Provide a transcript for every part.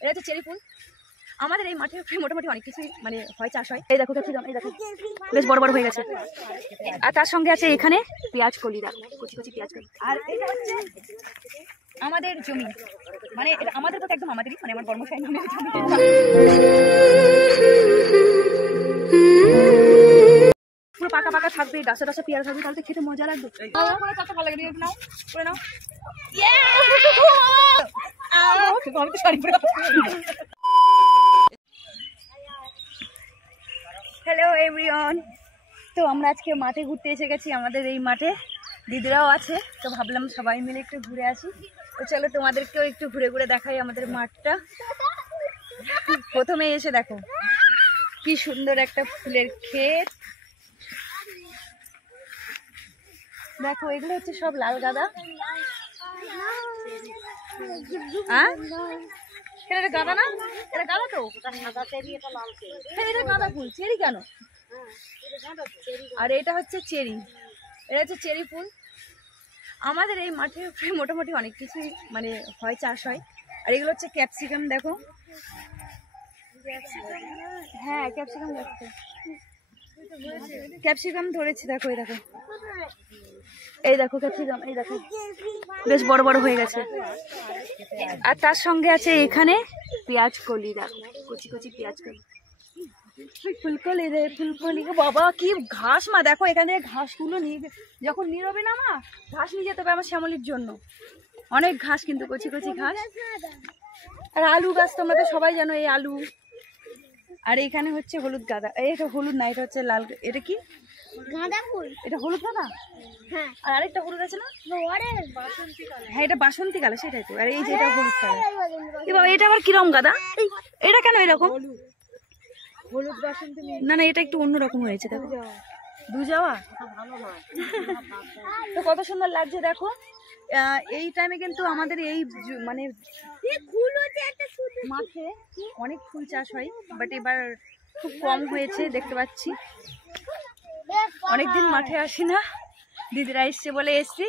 এটা হচ্ছে চেরি ফুল। আমাদের এই মাঠে মোটামুটি অনেক কিছুই মানে হয়, চাষ হয়। এই দেখো ক্যাপসিকাম, এই দেখো বেশ বড় বড় হয়ে গেছে। আর তার সঙ্গে আছে এখানে পেঁয়াজ কলি, দেখো কুচি কুচি পেঁয়াজ কলি। আর এটা হচ্ছে আমাদের জমি, মানে এটা আমাদের কথা একদম আমাদেরই, মানে আমার বর্মশাই নামের জমি। পুরো পাকা পাকা থাকবে, ডাসা ডাসা পেয়ারা থাকবে, তাহলে খেতে মজা লাগবে। ভালো লাগে, নাও করে নাও। হ্যালো এভরিওয়ান, তো আমরা আজকে মাঠে ঘুরতে এসে গেছি। আমাদের এই মাঠে দিদিরাও আছে, তো ভাবলাম সবাই মিলে একটু ঘুরে আসি। তো চলো তোমাদেরকেও একটু ঘুরে ঘুরে দেখাই আমাদের মাঠটা। প্রথমে এসে দেখো কি সুন্দর একটা ফুলের ক্ষেত। দেখো এগুলো হচ্ছে সব লাল গাঁদা। এটা গাঁদা না, এটা গাঁদা তো, এটা গাঁদা ফুল। চেরি কেন? আর এটা হচ্ছে চেরি, এটা হচ্ছে চেরি ফুল। আমাদের এই মাঠে মোটামুটি অনেক কিছুই মানে হয়, চাষ হয়। আর এগুলো হচ্ছে ক্যাপসিকাম, দেখো। হ্যাঁ ক্যাপসিকাম দেখো, ক্যাপসিকাম ধরেছি, দেখো এই দেখো, এই দেখো ক্যাপসিকাম, এই দেখো বেশ বড় বড় হয়ে গেছে। আর তার সঙ্গে আছে এখানে পেঁয়াজ কলি, দেখো কুচি কুচি পেঁয়াজ কলি। ফুলকলি রে ফুলকলি, বাবা কি ঘাস মা, দেখো এখানে ঘাসগুলো নিয়ে যখন নিরবে না মা, ঘাস নিয়ে যেতে হবে আমার শ্যামলির জন্য। অনেক ঘাস, কিন্তু কচি কচি ঘাস। আর আলু গাছ তোমরা তো সবাই জানো, এই আলু। আর এখানে হচ্ছে হলুদ গাঁদা, এটা হলুদ না, এটা হচ্ছে লাল। এটা কি গাঁদা ফুল? এটা হলুদ গাঁদা। হ্যাঁ, আর আরেকটা হলুদ আছে না? হ্যাঁ এটা বাসন্তী কালার, সেটাই তো। আর এই যে এটা হলুদ কালার। এ বাবা, এটা আবার কিরম গাঁদা? এটা কেন এরকম? হলুদ বাসন্তী না, না এটা একটু অন্যরকম হয়েছে, দেখো দু যাওয়া। তো কত সুন্দর লাগছে দেখো। এই টাইমে কিন্তু আমাদের এই মানে মাঠে অনেক ফুল চাষ হয়, বাট এবার খুব কম হয়েছে দেখতে পাচ্ছি। অনেকদিন মাঠে আসি না, দিদিরা এসছে বলে এসছি।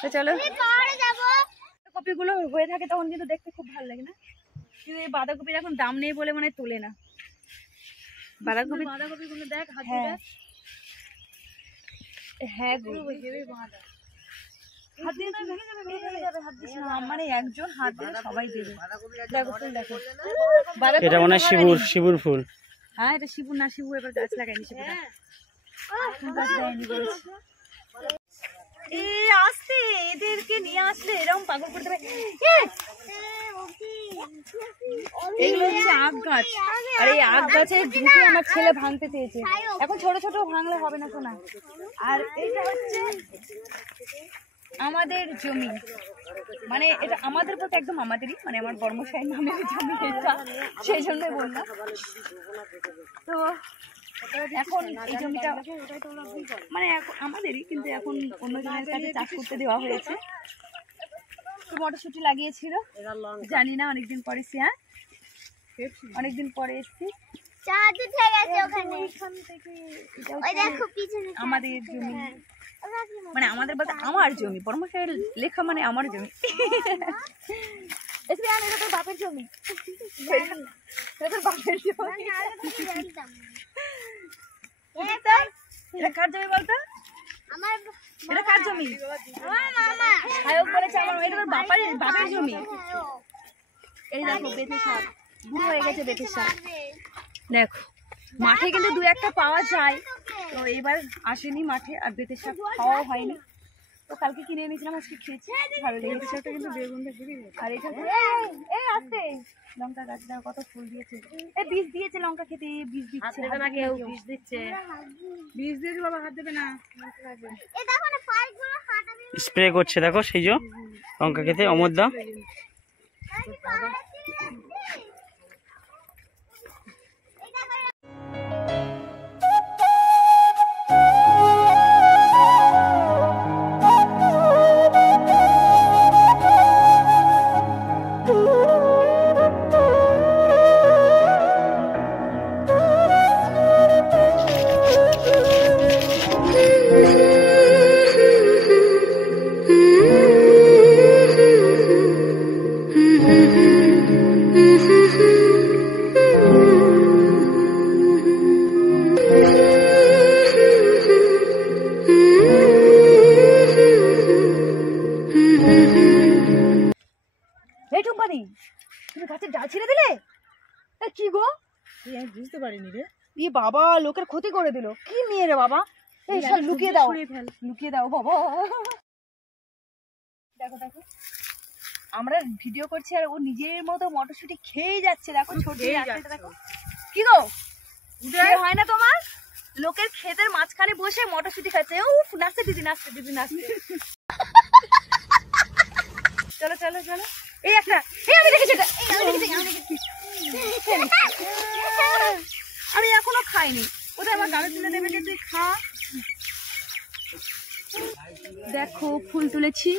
তো চলো, কপিগুলো হয়ে থাকে তখন কিন্তু দেখতে খুব ভালো লাগে না? কিন্তু এই বাঁধাকপির এখন দাম নেই বলে মনে হয় তোলে না। বাঁধাকপিগুলো দেখ, হ্যাঁ হ্যাঁ হাত দিয়ে মানে একজন হাত দিয়ে সবাই দেবে। দেখো ফুল দেখো, এটা মনে হয় শিবুর ফুল। হ্যাঁ এটা শিবুর না, শিবু এবার গাছ লাগায়নি, শিবুটা গাছ লাগায়নি বলেছে। আসতে এদেরকে নিয়ে আসলে এরকম পাগল করতে পারে। এগুলো হচ্ছে আখ গাছ, আর এই আখ গাছে ঢুকে আমার ছেলে ভাঙতে চেয়েছে। এখন ছোট ছোট ভাঙলে হবে না শোনা। আর এইটা হচ্ছে আমাদের জমি, মানে এটা আমাদের বলতে একদম আমাদেরই, মানে আমার বর্মশাই নামের জমি এটা, সেই জন্যই বললাম। তো এখন এই জমিটা মানে আমাদেরই, কিন্তু এখন অন্যজনের কাছে চাষ করতে দেওয়া হয়েছে। তো মটরশুঁটি লাগিয়েছিল, জানি না অনেকদিন পরে এসছি। হ্যাঁ অনেকদিন পরে এসছি। আমাদের জমি, মানে আমাদের বলতে আমার জমি, বর্মশাইয়ের লেখা মানে আমার জমি। এটা তোর বাপের জমি, বাপের জমি। এটা কার জমি বলতো? এটা কার জমি? সায়ক বলেছে আমার, এটা তোর বাপের জমি। এই দেখো বেথে শাক, বুড়ো হয়ে গেছে বেথে শাক। দেখো মাঠে কিন্তু দু একটা পাওয়া যায়, তো এবার আসেনি মাঠে, আর বেথে শাক খাওয়াও হয়নি। তো কালকে কিনে এনেছিলাম, আজকে খেয়েছি, ভালো লেগেছে। শাকটা কিন্তু বেগুনটা ঘুরে গেছে। আর এটা এই আসতে লঙ্কা গাছ, দেখো কত ফুল দিয়েছে। এই বীজ দিয়েছে লঙ্কা খেতে, বীজ দিচ্ছে না কেউ, বীজ দিচ্ছে, বীজ দিয়েছে বাবা, হাত দেবে না। স্প্রে করছে দেখো, সেই যে লঙ্কা খেতে অমরদা। তুমি গাছের ডাল ছিঁড়ে দিলে? কি গো, আমি বুঝতে পারিনি রে। ই বাবা, লোকের ক্ষতি করে দিল। কি মেয়ে রে বাবা, এই সব লুকিয়ে দাও, লুকিয়ে দাও বাবা। দেখো দেখো, আমরা ভিডিও করছি আর ও নিজের মতো মটরশুঁটি খেয়ে যাচ্ছে। দেখো ছোট দেখো। কি গো, হয় না তোমার? লোকের ক্ষেতের মাঝখানে বসে মটরশুঁটি খাচ্ছে। উফ, নাচতে দিদি, নাচতে দিদি, নাচতে। চলো চলো চলো, এই একটা, এই আমি দেখেছি এটা, আমি এখনো খাইনি। ওটা আমার গালে তুলে দেবে যে তুই খা। দেখো ফুল তুলেছি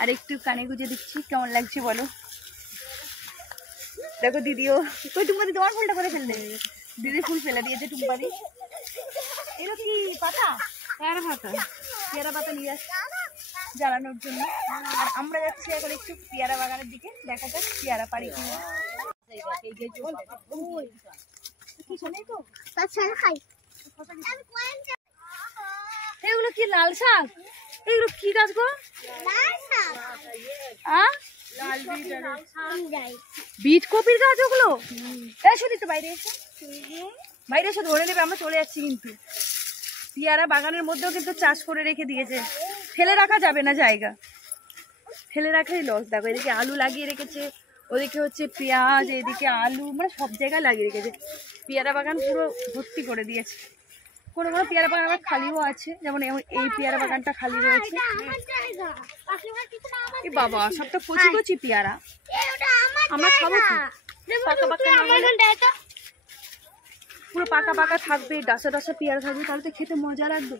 আর একটু কানে গুজে দিচ্ছি, কেমন লাগছে বলো। দেখো দিদিও, কই টুম্পাদি তোমার ফুলটা করে ফেললে? দিদি ফুল ফেলে দিয়েছে টুম্পাদি। এর কি পাতা? পেয়ারা পাতা, পেয়ারা পাতা নিয়ে আসছে জ্বালানোর জন্য। আর আমরা যাচ্ছি এখন একটু পেয়ারা বাগানের দিকে, দেখা যাক পেয়ারা পারি কিনা। এগুলো কি লাল শাক? এগুলো কি গাছ গো? বিট কপির গাছ ওগুলো? এসো দিতে, বাইরে এসো, বাইরে এসে ধরে নেবে, আমরা চলে যাচ্ছি। কিন্তু পেয়ারা বাগানের মধ্যেও কিন্তু চাষ করে রেখে দিয়েছে, ফেলে রাখা যাবে না জায়গা, ফেলে রাখাই লস। দেখো এদিকে আলু লাগিয়ে রেখেছে, ওদিকে হচ্ছে পেঁয়াজ, এদিকে আলু, মানে সব জায়গায় লাগিয়ে রেখেছে। পেয়ারা বাগান পুরো ভর্তি করে দিয়েছে। কোনো কোনো পেয়ারা বাগান আবার খালিও আছে, যেমন এই পেয়ারা বাগানটা খালি রয়েছে। এ বাবা, সবটা কচি কচি পেয়ারা, আমরা খাবো কি? পাকা পাকা পুরো পাকা পাকা থাকবে, ডাসা ডাসা পেয়ারা থাকবে, তাহলে তো খেতে মজা লাগবে।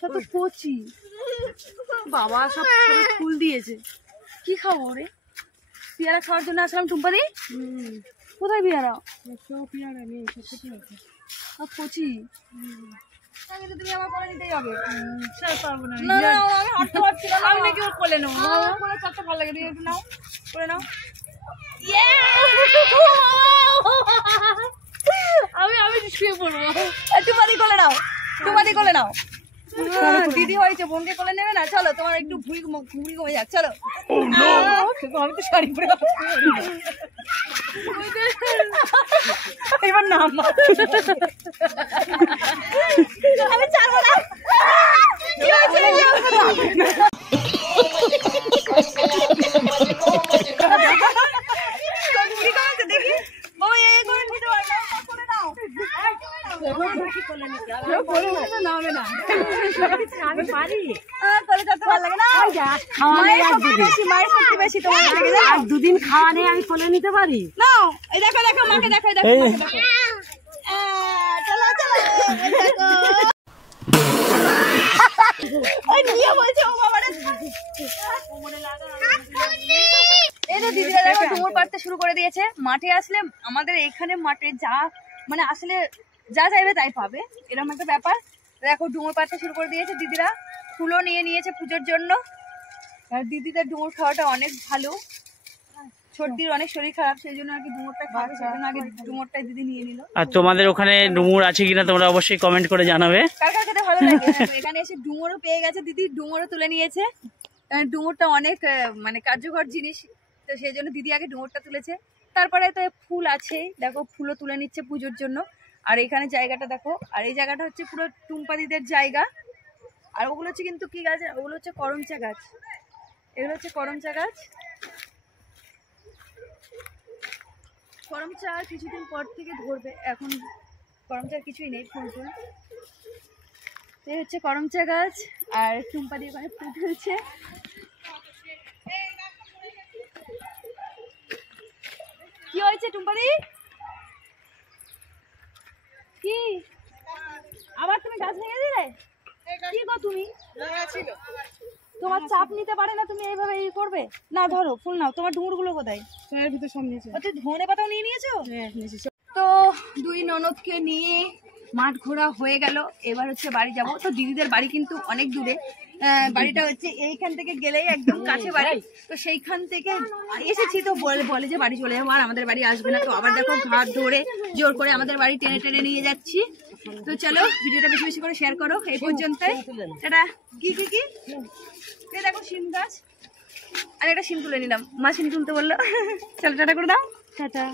সব তো কচি বাবা, সব ফুল দিয়েছে। কি খাবো রে? পেয়ারা খাওয়ার জন্য আসলাম টুম্পাদি। কোথায় পেয়ারা? পেয়ারা নেই, সব কচি। তুমি আমার কোলে নিতে যাবে? পারবো না, না না, আমি হাঁটতে পারছি না, আমি নাকি ওর কোলে নেবো। কোলে চাপতে ভালো লাগে, তুমি একটু নাও, করে নাও। আমি শুয়ে পড়বো। টুম্পাদি কোলে নাও, টুম্পাদি কোলে নাও। দিদি হয়েছে, বোনকে কোলে নেবে না? চলো, তোমার একটু ভুঁড়ি কমে যাক, চলো। আমি তো শাড়ি পরে এবার নাম আমি ছাড়বো না। দেখি আমি পারি, দুদিন খাওয়া নেই, আমি কোলে নিতে পারি। দেখো দেখো, মাকে দেখো, দেখো চলো চলো, দিদিরা দেখো ডুমুর পাড়তে শুরু করে দিয়েছে। মাঠে আসলে আমাদের এখানে মাঠে যা মানে আসলে যা চাইবে তাই পাবে, এরকম একটা ব্যাপার। দেখো ডুমুর পাড়তে শুরু করে দিয়েছে দিদিরা, ফুলও নিয়ে নিয়েছে পুজোর জন্য। আর দিদিদের ডুমুর খাওয়াটা অনেক ভালো, ছোটদির অনেক শরীর খারাপ, সেই জন্য আর কি ডুমুরটা খাবে, সেই জন্য আগে ডুমুরটাই দিদি নিয়ে নিল। আর তোমাদের ওখানে ডুমুর আছে কিনা তোমরা অবশ্যই কমেন্ট করে জানাবে। কার কার খেতে ভালো লাগে। এখানে এসে ডুমুরও পেয়ে গেছে, দিদি ডুমুরও তুলে নিয়েছে। ডুমুরটা অনেক মানে কার্যকর জিনিস, তো সেই জন্য দিদি আগে ডুমুরটা তুলেছে। তারপরে তো ফুল আছে, দেখো ফুলও তুলে নিচ্ছে পুজোর জন্য। আর এখানে জায়গাটা দেখো, আর এই জায়গাটা হচ্ছে পুরো টুম্পাদিদের জায়গা। আর ওগুলো হচ্ছে কিন্তু কি গাছ, ওগুলো হচ্ছে করমচা গাছ, এগুলো হচ্ছে করমচা গাছ। করমচা কিছুদিন পর থেকে ধরবে, এখন করমচার কিছুই নেই, ফুল টুল। এই হচ্ছে করমচা গাছ, আর টুম্পাদি ওখানে ফুল তুলছে। কি হয়েছে টুম্পাদি? কি আবার তুমি গাছ ভেঙে দিলে? কি গো তুমি, তোমার চাপ নিতে পারে না, তুমি এইভাবে এই করবে না? ধরো ফুল নাও, তোমার ডুমুর গুলো কোথায়? ধনে পাতাও নিয়ে নিয়েছো? তো দুই ননদকে নিয়ে মাঠ ঘোরা হয়ে গেল, এবার হচ্ছে বাড়ি যাব। তো দিদিদের বাড়ি কিন্তু অনেক দূরে, বাড়িটা হচ্ছে এইখান থেকে গেলেই একদম কাছে বাড়ি। তো সেইখান থেকে এসেছি, তো বলে যে বাড়ি চলে যাবো, আর আমাদের বাড়ি আসবে না। তো আবার দেখো ঘাট ধরে জোর করে আমাদের বাড়ি টেনে টেনে নিয়ে যাচ্ছি। তো চলো ভিডিওটা বেশি বেশি করে শেয়ার করো। এই পর্যন্তই, এটা কি কি কি দেখো শিম গাছ, আর একটা সিম তুলে নিলাম, মা সিম তুলতে বললো। চলো টাটা করে দাও, টাটা।